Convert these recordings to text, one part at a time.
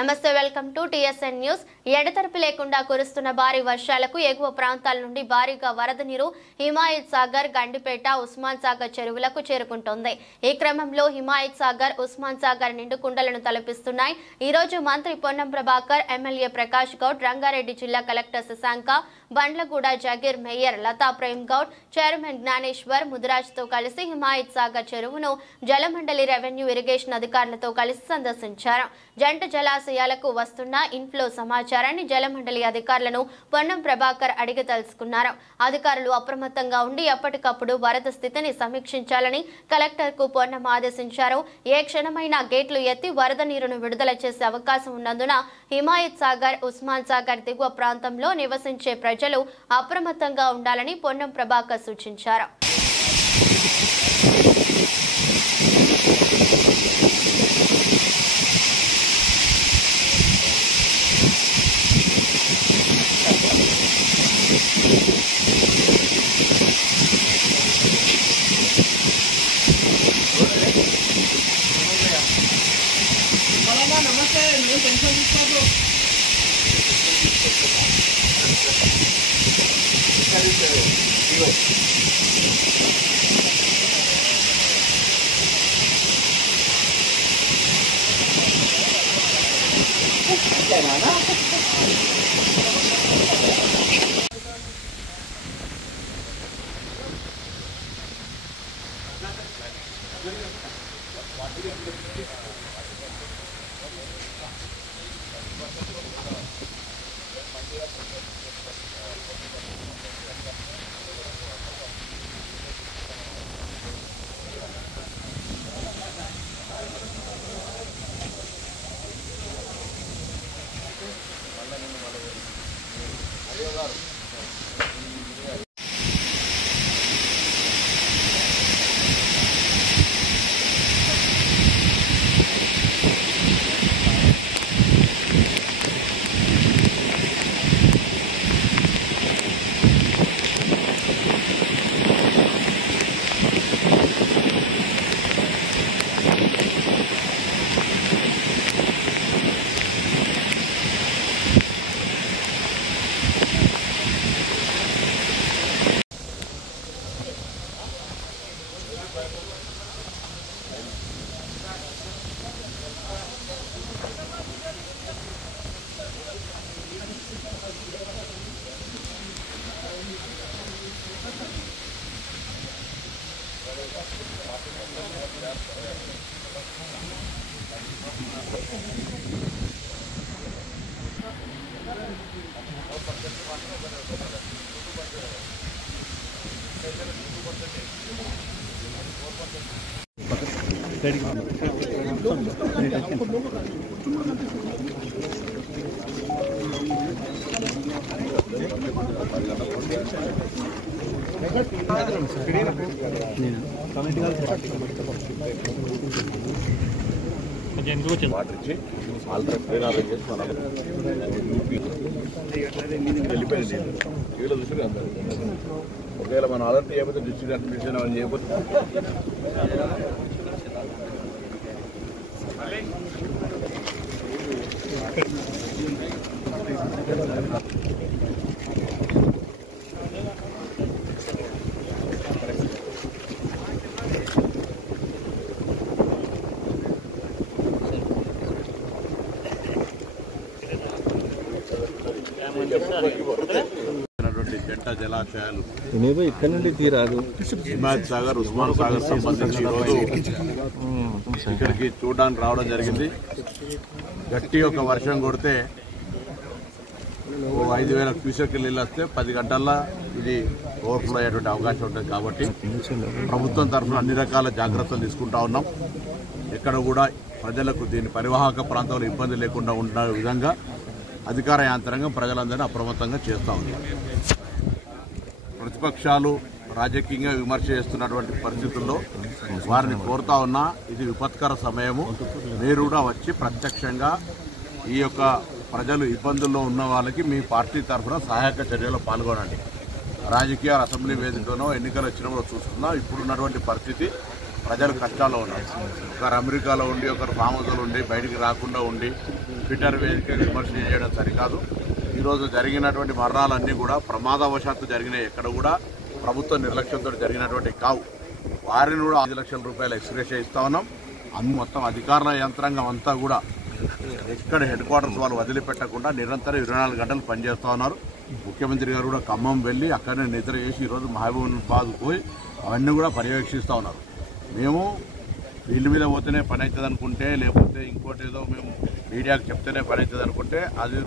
నమస్తే, welcome to TSN news. ఎడతెరిపి లేకుండా కురుస్తున్న భారీ వర్షాలకు ఎగువ ప్రాంతాల నుండి భారీగా వరద నీరు హిమాయత్ సాగర్, గండిపేట, ఉస్మాన్ సాగర్ చెరువులకు చేరుకుంటోంది. ఈ క్రమంలో హిమాయత్ సాగర్, ఉస్మాన్ సాగర్ నిండుకుండలను తలపిస్తున్నాయి. ఈ రోజు మంత్రి పొన్నం ప్రభాకర్, ఎమ్మెల్యే ప్రకాష్ గౌడ్, రంగారెడ్డి జిల్లా collector Shashanka, Bandlaguda Jagir, mayor Latha Prem Goud, chairman Gnaneshwar Mudiraj తో కలిసి హిమాయత్ సాగర్ చెరువును జలమండలి రెవెన్యూ ఇరిగేషన్ అధికారులతో కలిసి సందర్శించారు. జంట జలాశయాలకు వస్తున్న ఇన్ఫ్లో సమాచారాన్ని జలమండలి అధికారులను పొన్నం ప్రభాకర్ అడిగి తెలుసుకున్నారు. అధికారులు అప్రమత్తంగా ఉండి ఎప్పటికప్పుడు వరద స్థితిని సమీక్షించాలని కలెక్టర్కు పొన్నం ఆదేశించారు. ఏ క్షణమైనా గేట్లు ఎత్తి వరద నీరును విడుదల చేసే అవకాశం ఉన్నందున హిమాయత్ సాగర్, ఉస్మాన్ సాగర్ దిగువ ప్రాంతంలో నివసించే ప్రజలు అప్రమత్తంగా ఉండాలని పొన్నం ప్రభాకర్ సూచించారు. నమస్తే, నేను టెన్షన్ తీసుకోకు. ఒకవేళ మనం అలర్ట్ చేయకపోతే డిస్ట్రిక్ట్ అడ్మినిస్ట్రేషన్ అని చేయకపోతే జంట జలాశయాలు హిమాయత్ సాగర్, ఉస్మాన్ సాగర్ సంబంధించి ఈరోజు ఇక్కడికి చూడడానికి రావడం జరిగింది. గట్టి ఒక వర్షం కొడితే 5,000 క్యూసెక్ నీళ్ళు వస్తే 10 గంటల్లో ఇది ఓవర్ఫ్లో అయ్యేటువంటి అవకాశం ఉంటుంది. కాబట్టి ప్రభుత్వం తరఫున అన్ని రకాల జాగ్రత్తలు తీసుకుంటా ఉన్నాం. ఎక్కడ కూడా ప్రజలకు దీని పరివాహక ప్రాంతంలో ఇబ్బంది లేకుండా ఉండే విధంగా అధికార యంత్రాంగం ప్రజలందరినీ అప్రమత్తంగా చేస్తూ ఉంది. ప్రతిపక్షాలు రాజకీయంగా విమర్శ చేస్తున్నటువంటి పరిస్థితుల్లో వారిని కోరుతా ఉన్నా, ఇది విపత్కర సమయము. మీరు కూడా వచ్చి ప్రత్యక్షంగా ఈ యొక్క ప్రజలు ఇబ్బందుల్లో ఉన్న వాళ్ళకి మీ పార్టీ తరఫున సహాయక చర్యలో పాల్గొనండి. రాజకీయ అసెంబ్లీ వేదికలోనో ఎన్నికలు వచ్చినప్పుడు చూసుకున్నా ఇప్పుడున్నటువంటి పరిస్థితి ప్రజలు కష్టాల్లో ఉన్నారు. ఒకరు అమెరికాలో ఉండి ఒకరు ఫామ్ హౌస్లో ఉండి బయటికి రాకుండా ఉండి ట్విట్టర్ వేదిక విమర్శ చేయడం సరికాదు. ఈరోజు జరిగినటువంటి మరణాలన్నీ కూడా ప్రమాదవశాత్తు జరిగినాయి, ఎక్కడ కూడా ప్రభుత్వ నిర్లక్ష్యంతో జరిగినటువంటి కావు. వారిని కూడా 5 లక్షల రూపాయల ఎక్స్గ్రేషియా ఇస్తా ఉన్నాం. మొత్తం అధికారుల యంత్రాంగం అంతా కూడా ఎక్కడ హెడ్ క్వార్టర్స్ వాళ్ళు వదిలిపెట్టకుండా నిరంతరం 24 గంటలు పనిచేస్తూ ఉన్నారు. ముఖ్యమంత్రి గారు కూడా ఖమ్మం వెళ్ళి అక్కడనే నిద్ర చేసి ఈరోజు మహబూబాబాద్ పోయి అవన్నీ కూడా పర్యవేక్షిస్తూ ఉన్నారు. మేము ఫీల్డ్ మీద పోతేనే పని అవుతుంది అనుకుంటే, లేకపోతే ఇంకోటి ఏదో మేము మీడియాకు చెప్తేనే పని అవుతుంది అనుకుంటే అది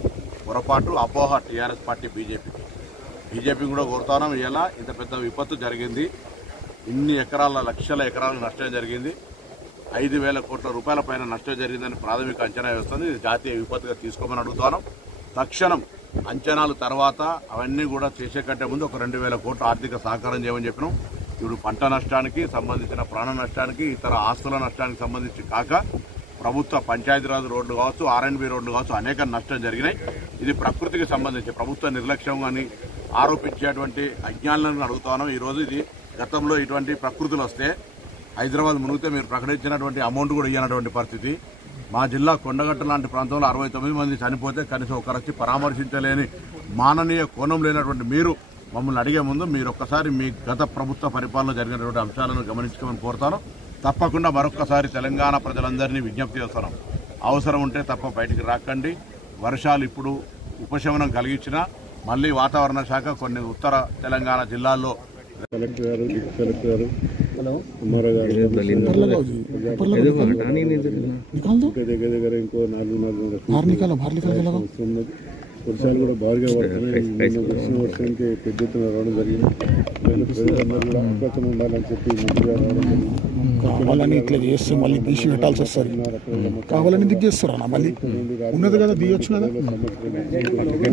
పొరపాటు, అపోహ టీఆర్ఎస్ పార్టీ బీజేపీ కూడా కోరుతా ఉన్నాం. ఇలా ఇంత పెద్ద విపత్తు జరిగింది, ఇన్ని ఎకరాల లక్షల ఎకరాల నష్టం జరిగింది, 5,000 కోట్ల రూపాయల పైన నష్టం జరిగిందని ప్రాథమిక అంచనా వేస్తుంది. ఇది జాతీయ విపత్తుగా తీసుకోమని అడుగుతాను. తక్షణం అంచనాలు తర్వాత అవన్నీ కూడా చేసే కంటే ముందు ఒక 2,000 కోట్ల ఆర్థిక సహకారం చేయమని చెప్పినాం. ఇప్పుడు పంట నష్టానికి సంబంధించిన ప్రాణ నష్టానికి, ఇతర ఆస్తుల నష్టానికి సంబంధించి కాక ప్రభుత్వ పంచాయతీరాజ్ రోడ్లు కావచ్చు, ఆర్ఎండ్బి రోడ్లు కావచ్చు, అనేక నష్టం జరిగినాయి. ఇది ప్రకృతికి సంబంధించి ప్రభుత్వ నిర్లక్ష్యం అని ఆరోపించేటువంటి అజ్ఞానులను అడుగుతాను. ఈరోజు ఇది గతంలో ఇటువంటి ప్రకృతులు వస్తే హైదరాబాద్ మునిగితే మీరు ప్రకటించినటువంటి అమౌంట్ కూడా ఇవ్వనటువంటి పరిస్థితి. మా జిల్లా కొండగట్టు లాంటి ప్రాంతంలో 69 మంది చనిపోతే కనీసం ఒకరు వచ్చి పరామర్శించలేని మాననీయ కోణం లేనటువంటి మీరు మమ్మల్ని అడిగే ముందు మీరు ఒక్కసారి మీ గత ప్రభుత్వ పరిపాలన జరిగినటువంటి అంశాలను గమనించుకోమని కోరుతాను. తప్పకుండా మరొక్కసారి తెలంగాణ ప్రజలందరినీ విజ్ఞప్తి చేస్తాను, అవసరం ఉంటే తప్ప బయటికి రాకండి. వర్షాలు ఇప్పుడు ఉపశమనం కలిగించినా మళ్ళీ వాతావరణ శాఖ కొన్ని ఉత్తర తెలంగాణ జిల్లాల్లో కలెక్టర్ గారు, డిప్యూటీ కలెక్టర్ గారు, ఎంఆర్ఓ గారు దగ్గర ఇంకో 4 వస్తున్నది. వర్షాలు కూడా భారీగా పడుతున్నాయి. వచ్చిన వర్షానికి పెద్ద ఎత్తున రావడం జరిగింది. ప్రజలందరూ కూడా అప్రమత్తంగా ఉండాలని చెప్పి మంత్రిగా రావడం జరిగింది. కావాలని ఇట్లా చేస్తే మళ్ళీ తీసి పెట్టాల్సి వస్తుంది. కావాలని దిగ్ చేస్తారా? మళ్ళీ ఉన్నది కదా, దిగొచ్చు కదా.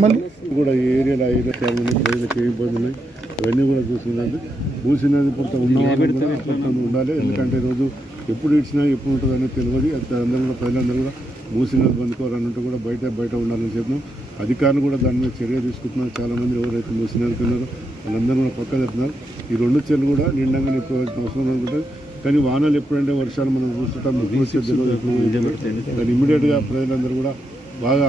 మళ్ళీ కూడా ఈ ఏరియాలో 5 లక్షల మంది ప్రజలకు ఏ ఇబ్బంది ఉన్నాయి అవన్నీ కూడా చూస్తున్నది. మూసినది పూర్తి అప్రమత్తంగా ఉండాలి. ఎందుకంటే రోజు ఎప్పుడు ఇచ్చినా ఎప్పుడు ఉంటుంది అనేది తెలియదు. అందరూ కూడా ప్రజలందరూ కూడా మూసినది బందుకోవాలన్నట్టు కూడా బయట ఉండాలని చెప్పినాం. అధికారులు కూడా దాని మీద చర్య తీసుకుంటున్నారు. చాలామంది ఎవరైతే మూసినది ఉన్నారో వాళ్ళందరూ కూడా పక్క చెప్తున్నారు. ఈ 2 చెర్లు కూడా నిండంగా నింపవలసిన అవసరం అనుకుంటారు. కానీ వానలు ఎప్పుడంటే వర్షాలు మనం చూస్తుంటాం, దాన్ని ఇమ్మీడియట్గా ప్రజలందరూ కూడా బాగా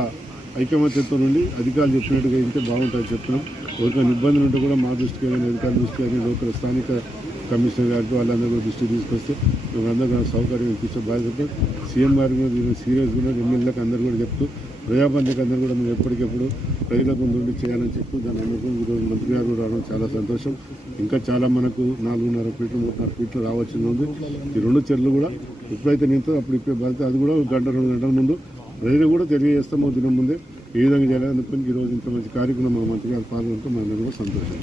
ఐకమత్యంతో నుండి అధికారులు చెప్పినట్టుగా అయితే బాగుంటుందని చెప్తున్నాం. ఎవరికైనా ఇబ్బందులు ఉంటే కూడా మా దృష్టికి కానీ అధికారుల దృష్టికి కానీ లోకల్ స్థానిక కమిషనర్ గారికి వాళ్ళందరూ కూడా దృష్టికి తీసుకొస్తే మేమందరూ కూడా సౌకర్యం ఇప్పించే బాధ్యత. సీఎం గారు కూడా దీన్ని సీరియస్గా ఉన్నారు. ఎమ్మెల్యేలకు అందరూ కూడా చెప్తూ ప్రజాబంధికి అందరూ కూడా మేము ఎప్పటికెప్పుడు ప్రజల ముందు చేయాలని చెప్పి దాని అందరికీ ఈరోజు మంత్రి గారు కూడా రావడం చాలా సంతోషం. ఇంకా చాలా మనకు 4.5 ఫీట్లు 3.5 ఫీట్లు రావాల్సింది ఉంది. ఈ 2 చెర్లు కూడా ఎప్పుడైతే నింతో అప్పుడు ఇప్పే బాధ్యత. అది కూడా 1 గంట 2 గంటల ముందు ప్రజలు కూడా తెలియజేస్తాము. దినం ముందే ఏ విధంగా చేయాలని ఈరోజు ఇంత మంచి కార్యక్రమం మంత్రి గారు పాల్గొనడం మనందరూ కూడా సంతోషం.